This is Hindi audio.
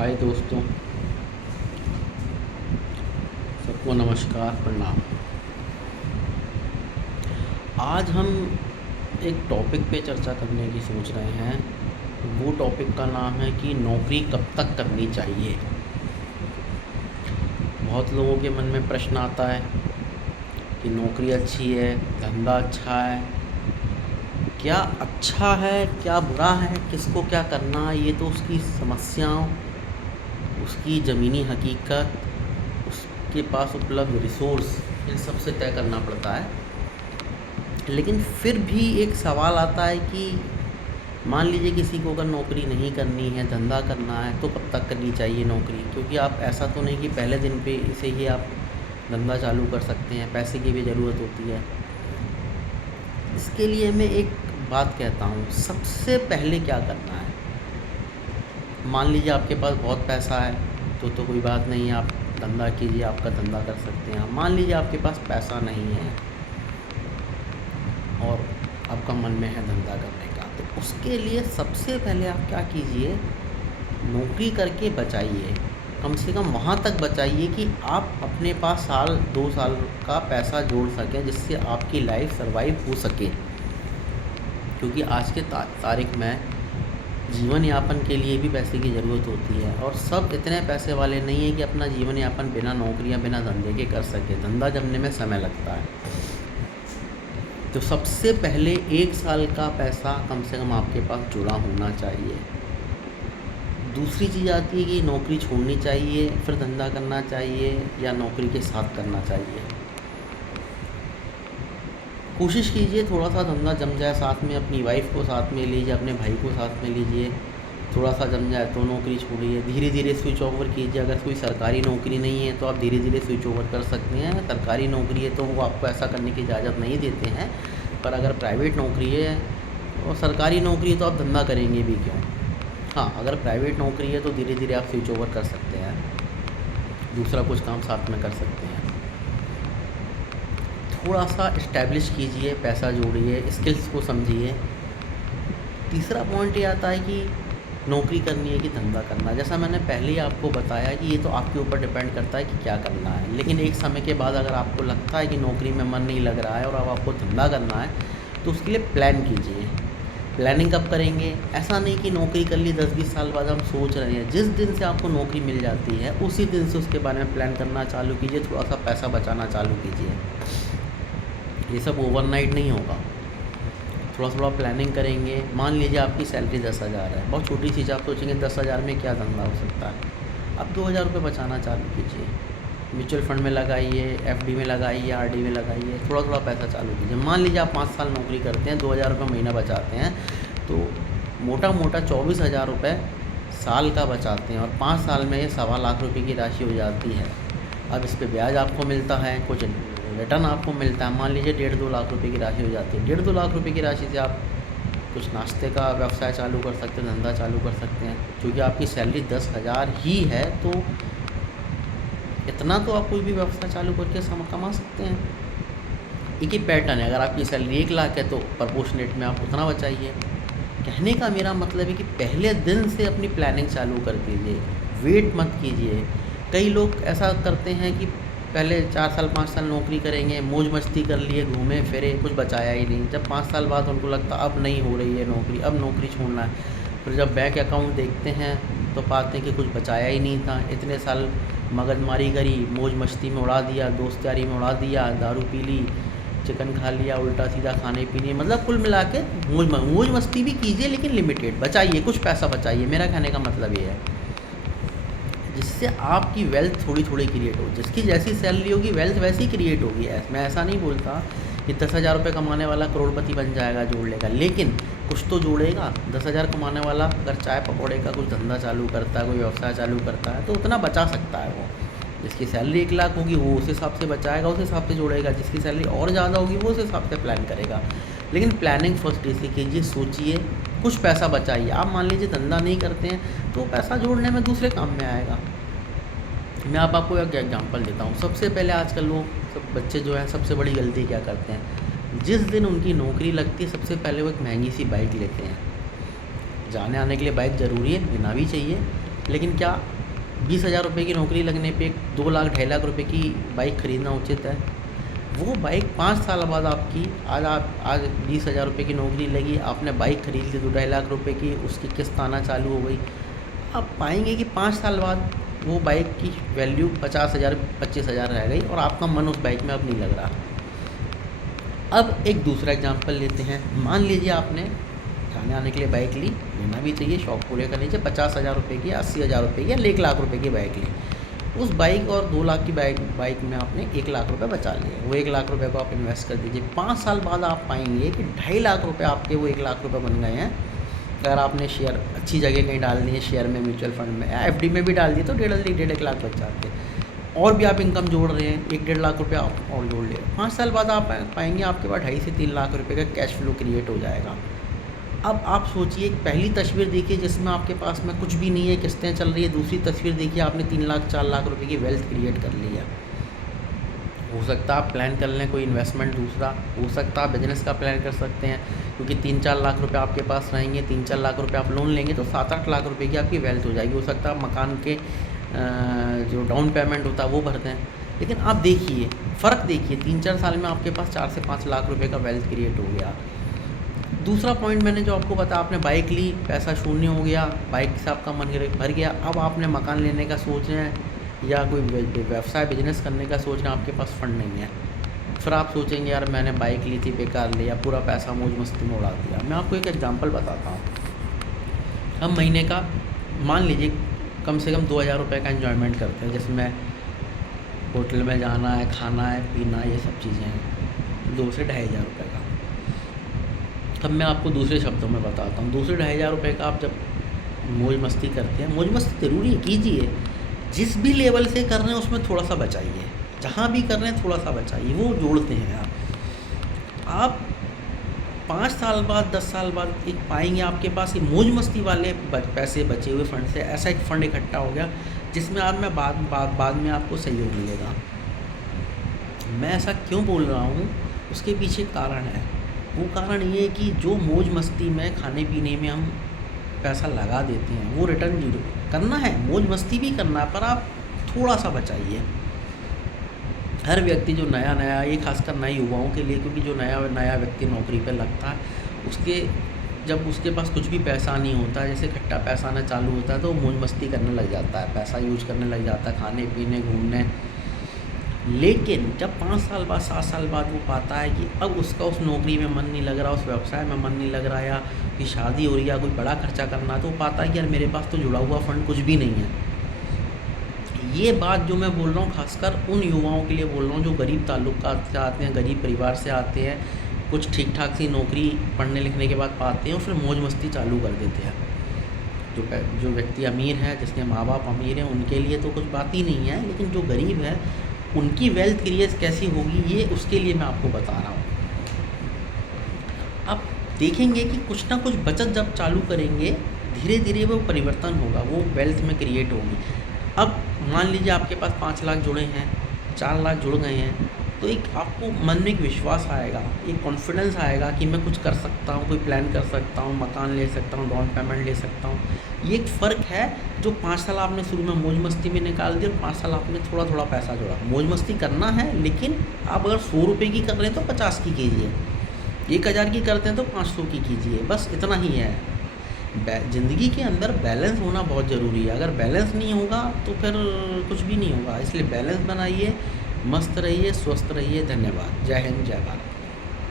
हाय दोस्तों, सबको नमस्कार प्रणाम। आज हम एक टॉपिक पे चर्चा करने की सोच रहे हैं। वो टॉपिक का नाम है कि नौकरी कब तक करनी चाहिए। बहुत लोगों के मन में प्रश्न आता है कि नौकरी अच्छी है, धंधा अच्छा है, क्या अच्छा है क्या बुरा है, किसको क्या करना है, ये तो उसकी समस्याओं, उसकी ज़मीनी हकीकत, उसके पास उपलब्ध रिसोर्स, इन सब से तय करना पड़ता है। लेकिन फिर भी एक सवाल आता है कि मान लीजिए किसी को अगर नौकरी नहीं करनी है, धंधा करना है, तो कब तक करनी चाहिए नौकरी। क्योंकि आप ऐसा तो नहीं कि पहले दिन पे इसे ही आप धंधा चालू कर सकते हैं, पैसे की भी ज़रूरत होती है। इसके लिए मैं एक बात कहता हूँ, सबसे पहले क्या करना है। मान लीजिए आपके पास बहुत पैसा है तो कोई बात नहीं है, आप धंधा कीजिए, आपका धंधा कर सकते हैं। मान लीजिए आपके पास पैसा नहीं है और आपका मन में है धंधा करने का, तो उसके लिए सबसे पहले आप क्या कीजिए, नौकरी करके बचाइए। कम से कम वहाँ तक बचाइए कि आप अपने पास साल 2 साल का पैसा जोड़ सकें, जिससे आपकी लाइफ सर्वाइव हो सके। क्योंकि आज के तारीख में जीवन यापन के लिए भी पैसे की ज़रूरत होती है, और सब इतने पैसे वाले नहीं हैं कि अपना जीवन यापन बिना नौकरी या बिना धंधे के कर सके। धंधा जमने में समय लगता है। तो सबसे पहले 1 साल का पैसा कम से कम आपके पास जुड़ा होना चाहिए। दूसरी चीज़ आती है कि नौकरी छोड़नी चाहिए फिर धंधा करना चाहिए, या नौकरी के साथ करना चाहिए। कोशिश कीजिए थोड़ा सा धंधा जम जाए, साथ में अपनी वाइफ को साथ में लीजिए, अपने भाई को साथ में लीजिए। थोड़ा सा जम जाए तो नौकरी छोड़िए, धीरे धीरे स्विच ओवर कीजिए। अगर कोई सरकारी नौकरी नहीं है तो आप धीरे धीरे स्विच ओवर कर सकते हैं। सरकारी नौकरी है तो वो आपको ऐसा करने की इजाज़त नहीं देते हैं, पर अगर प्राइवेट नौकरी है और सरकारी नौकरी है तो आप धंधा करेंगे भी क्यों। हाँ, अगर प्राइवेट नौकरी है तो धीरे धीरे आप स्विच ओवर कर सकते हैं, दूसरा कुछ काम साथ में कर सकते हैं। थोड़ा सा इस्टेब्लिश कीजिए, पैसा जोड़िए, स्किल्स को समझिए। तीसरा पॉइंट ये आता है कि नौकरी करनी है कि धंधा करना। जैसा मैंने पहले ही आपको बताया कि ये तो आपके ऊपर डिपेंड करता है कि क्या करना है। लेकिन एक समय के बाद अगर आपको लगता है कि नौकरी में मन नहीं लग रहा है और अब आपको धंधा करना है, तो उसके लिए प्लान कीजिए। प्लानिंग कब करेंगे, ऐसा नहीं कि नौकरी कर ली 10-20 साल बाद हम सोच रहे हैं। जिस दिन से आपको नौकरी मिल जाती है उसी दिन से उसके बारे में प्लान करना चालू कीजिए, थोड़ा सा पैसा बचाना चालू कीजिए। ये सब ओवरनाइट नहीं होगा, थोड़ा थोड़ा प्लानिंग करेंगे। मान लीजिए आपकी सैलरी 10,000 है, बहुत छोटी चीज़, आप सोचेंगे 10,000 में क्या धंधा हो सकता है। अब 2,000 रुपये बचाना चालू कीजिए, म्यूचुअल फंड में लगाइए, एफडी में लगाइए, आरडी में लगाइए, थोड़ा थोड़ा पैसा चालू कीजिए। मान लीजिए आप 5 साल नौकरी करते हैं, 2,000 रुपये महीना बचाते हैं, तो मोटा मोटा 24,000 रुपये साल का बचाते हैं, और 5 साल में ये 1.25 लाख रुपये की राशि हो जाती है। अब इस पर ब्याज आपको मिलता है, कुछ रिटर्न आपको मिलता है। मान लीजिए 1.5-2 लाख रुपए की राशि हो जाती है। 1.5-2 लाख रुपए की राशि से आप कुछ नाश्ते का व्यवसाय चालू कर सकते हैं, धंधा चालू कर सकते हैं। क्योंकि आपकी सैलरी 10,000 ही है, तो इतना तो आप कोई भी व्यवसाय चालू करके कमा सकते हैं। एक ही पैटर्न है, अगर आपकी सैलरी 1 लाख है तो प्रपोर्शनेट में आप उतना बचाइए। कहने का मेरा मतलब है कि पहले दिन से अपनी प्लानिंग चालू कर दीजिए, वेट मत कीजिए। कई लोग ऐसा करते हैं कि पहले 4 साल 5 साल नौकरी करेंगे, मौज मस्ती कर लिए, घूमे फिरे, कुछ बचाया ही नहीं। जब 5 साल बाद उनको लगता अब नहीं हो रही है नौकरी, अब नौकरी छोड़ना है, फिर जब बैंक अकाउंट देखते हैं तो पाते हैं कि कुछ बचाया ही नहीं था। इतने साल मगजमारी करी, मौज मस्ती में उड़ा दिया, दोस्त यारी में उड़ा दिया, दारू पी ली, चिकन खा लिया, उल्टा सीधा खाने पीने, मतलब कुल मिला के मौज मस्ती भी कीजिए, लेकिन लिमिटेड बचाइए, कुछ पैसा बचाइए। मेरा कहने का मतलब ये है, जिससे आपकी वेल्थ थोड़ी थोड़ी क्रिएट हो। जिसकी जैसी सैलरी होगी वेल्थ वैसी क्रिएट होगी। मैं ऐसा नहीं बोलता कि 10,000 रुपये कमाने वाला करोड़पति बन जाएगा, जोड़ लेगा, लेकिन कुछ तो जोड़ेगा। 10,000 कमाने वाला अगर चाय पकौड़े का कुछ धंधा चालू करता है, कोई व्यवसाय चालू करता है, तो उतना बचा सकता है वो। जिसकी सैलरी 1 लाख होगी वो उस हिसाब से बचाएगा, उस हिसाब से जोड़ेगा। जिसकी सैलरी और ज़्यादा होगी वो उस हिसाब से प्लान करेगा। लेकिन प्लानिंग फर्स्ट इसी कीजिए, सोचिए, कुछ पैसा बचाइए। आप मान लीजिए धंधा नहीं करते हैं तो पैसा जोड़ने में दूसरे काम में आएगा। मैं आपको एक एग्जांपल देता हूँ। सबसे पहले आजकल लोग, सब बच्चे जो हैं, सबसे बड़ी गलती क्या करते हैं, जिस दिन उनकी नौकरी लगती है सबसे पहले वो एक महंगी सी बाइक लेते हैं। जाने आने के लिए बाइक ज़रूरी है, लेना भी चाहिए, लेकिन क्या 20,000 रुपये की नौकरी लगने पे 2 लाख 2.5 लाख रुपए की बाइक खरीदना उचित है? वो बाइक 5 साल बाद आपकी, आज 20,000 रुपये की नौकरी लगी, आपने बाइक खरीद ली 2-2.5 लाख रुपए की, उसकी किस्त आना चालू हो गई। आप पाएंगे कि 5 साल बाद वो बाइक की वैल्यू 50,000 25,000 रह गई और आपका मन उस बाइक में अब नहीं लग रहा। अब एक दूसरा एग्जांपल लेते हैं। मान लीजिए आपने जाने आने के लिए बाइक ली, लेना भी चाहिए, शौक पूरे कर लीजिए, 50,000 रुपये की, 80,000 रुपये की या 1 लाख रुपये की बाइक ली। उस बाइक और 2 लाख की बाइक में आपने 1 लाख रुपये बचा लिए। वो 1 लाख रुपये को आप इन्वेस्ट कर दीजिए। 5 साल बाद आप पाएंगे कि 2.5 लाख रुपये आपके वो 1 लाख रुपये बन गए हैं। अगर आपने शेयर अच्छी जगह कहीं डाल दिए, शेयर में, म्यूचुअल फंड में या FD में भी डाल दिए, तो 1.5 लाख बच जाते हैं। और भी आप इनकम जोड़ रहे हैं, 1-1.5 लाख रुपये आप और जोड़ ले। 5 साल बाद आप पाएंगे आपके पास 2.5 से 3 लाख रुपये का कैश फ्लो क्रिएट हो जाएगा। अब आप सोचिए, पहली तस्वीर देखिए जिसमें आपके पास में कुछ भी नहीं है, किस्तें चल रही है। दूसरी तस्वीर देखिए, आपने 3 लाख 4 लाख रुपए की वेल्थ क्रिएट कर ली है। हो सकता है आप प्लान कर लें कोई इन्वेस्टमेंट दूसरा, हो सकता है आप बिजनेस का प्लान कर सकते हैं, क्योंकि 3-4 लाख रुपए आपके पास रहेंगे, 3-4 लाख रुपए आप लोन लेंगे तो 7-8 लाख रुपए की आपकी वेल्थ हो जाएगी। हो सकता है आप मकान के जो डाउन पेमेंट होता है वो भरते हैं। लेकिन आप देखिए फ़र्क, देखिए 3-4 साल में आपके पास 4 से 5 लाख रुपए का वेल्थ क्रिएट हो गया। दूसरा पॉइंट मैंने जो आपको बताया, आपने बाइक ली, पैसा शून्य हो गया, बाइक से आपका मन भर गया। अब आपने मकान लेने का सोच रहे हैं या कोई व्यवसाय बिजनेस करने का सोच रहे हैं, आपके पास फंड नहीं है। फिर आप सोचेंगे यार मैंने बाइक ली थी, बेकार लिया, पूरा पैसा मौज मस्ती में उड़ा दिया। मैं आपको एक एग्जांपल बताता हूँ। हम महीने का मान लीजिए कम से कम 2,000 रुपये का एंजॉयमेंट करते हैं, जिसमें होटल में जाना है, खाना है, पीना, ये सब चीज़ें हैं, 2 से 2,500 रुपये का। अब मैं आपको दूसरे शब्दों में बताता हूँ। 2 से 2,500 रुपये का आप जब मौज मस्ती करते हैं, मौज मस्ती ज़रूरी है, कीजिए, जिस भी लेवल से कर रहे हैं उसमें थोड़ा सा बचाइए, जहाँ भी कर रहे हैं थोड़ा सा बचाइए, वो जोड़ते हैं आप 5 साल बाद 10 साल बाद एक पाएंगे आपके पास ये मौज मस्ती वाले पैसे बचे हुए फंड से ऐसा एक फ़ंड इकट्ठा हो गया जिसमें आज मैं बाद में आपको सहयोग मिलेगा। मैं ऐसा क्यों बोल रहा हूँ, उसके पीछे कारण है। वो कारण ये है कि जो मौज मस्ती में, खाने पीने में हम पैसा लगा देते हैं, वो रिटर्न जरूर करना है, मौज मस्ती भी करना है, पर आप थोड़ा सा बचाइए। हर व्यक्ति जो नया ये खासकर नए युवाओं के लिए, क्योंकि जो नया व्यक्ति नौकरी पे लगता है, जब उसके पास कुछ भी पैसा नहीं होता, जैसे इकट्ठा पैसा आना चालू होता है तो मौज मस्ती करने लग जाता है, पैसा यूज करने लग जाता है, खाने पीने, घूमने। लेकिन जब 5 साल बाद 7 साल बाद वो पाता है कि अब उसका उस नौकरी में मन नहीं लग रहा, उस व्यवसाय में मन नहीं लग रहा, या कि शादी हो रही है, कोई बड़ा खर्चा करना है, तो वो पाता है कि यार मेरे पास तो जुड़ा हुआ फ़ंड कुछ भी नहीं है। ये बात जो मैं बोल रहा हूँ खासकर उन युवाओं के लिए बोल रहा हूँ जो गरीब ताल्लुकात से आते हैं, गरीब परिवार से आते हैं, कुछ ठीक ठाक सी नौकरी पढ़ने लिखने के बाद पाते हैं और फिर मौज मस्ती चालू कर देते हैं। जो व्यक्ति अमीर है, जिसके माँ बाप अमीर हैं, उनके लिए तो कुछ बात ही नहीं है, लेकिन जो गरीब है उनकी वेल्थ क्रिएट कैसी होगी, ये उसके लिए मैं आपको बता रहा हूँ। आप देखेंगे कि कुछ ना कुछ बचत जब चालू करेंगे, धीरे धीरे वो परिवर्तन होगा, वो वेल्थ में क्रिएट होगी। अब मान लीजिए आपके पास 5 लाख जुड़े हैं, 4 लाख जुड़ गए हैं, तो एक आपको मन में एक विश्वास आएगा, एक कॉन्फिडेंस आएगा कि मैं कुछ कर सकता हूँ, कोई प्लान कर सकता हूँ, मकान ले सकता हूँ, डाउन पेमेंट ले सकता हूँ। ये एक फ़र्क है जो 5 साल आपने शुरू में मौज मस्ती में निकाल दिया और 5 साल आपने थोड़ा थोड़ा पैसा जोड़ा। मौज मस्ती करना है, लेकिन आप अगर 100 रुपये की कर रहे हैं तो 50 की कीजिए, 1,000 की करते हैं तो 500 की कीजिए, बस इतना ही है। ज़िंदगी के अंदर बैलेंस होना बहुत ज़रूरी है। अगर बैलेंस नहीं होगा तो फिर कुछ भी नहीं होगा। इसलिए बैलेंस बनाइए, मस्त रहिए, स्वस्थ रहिए। धन्यवाद। जय हिंद, जय भारत।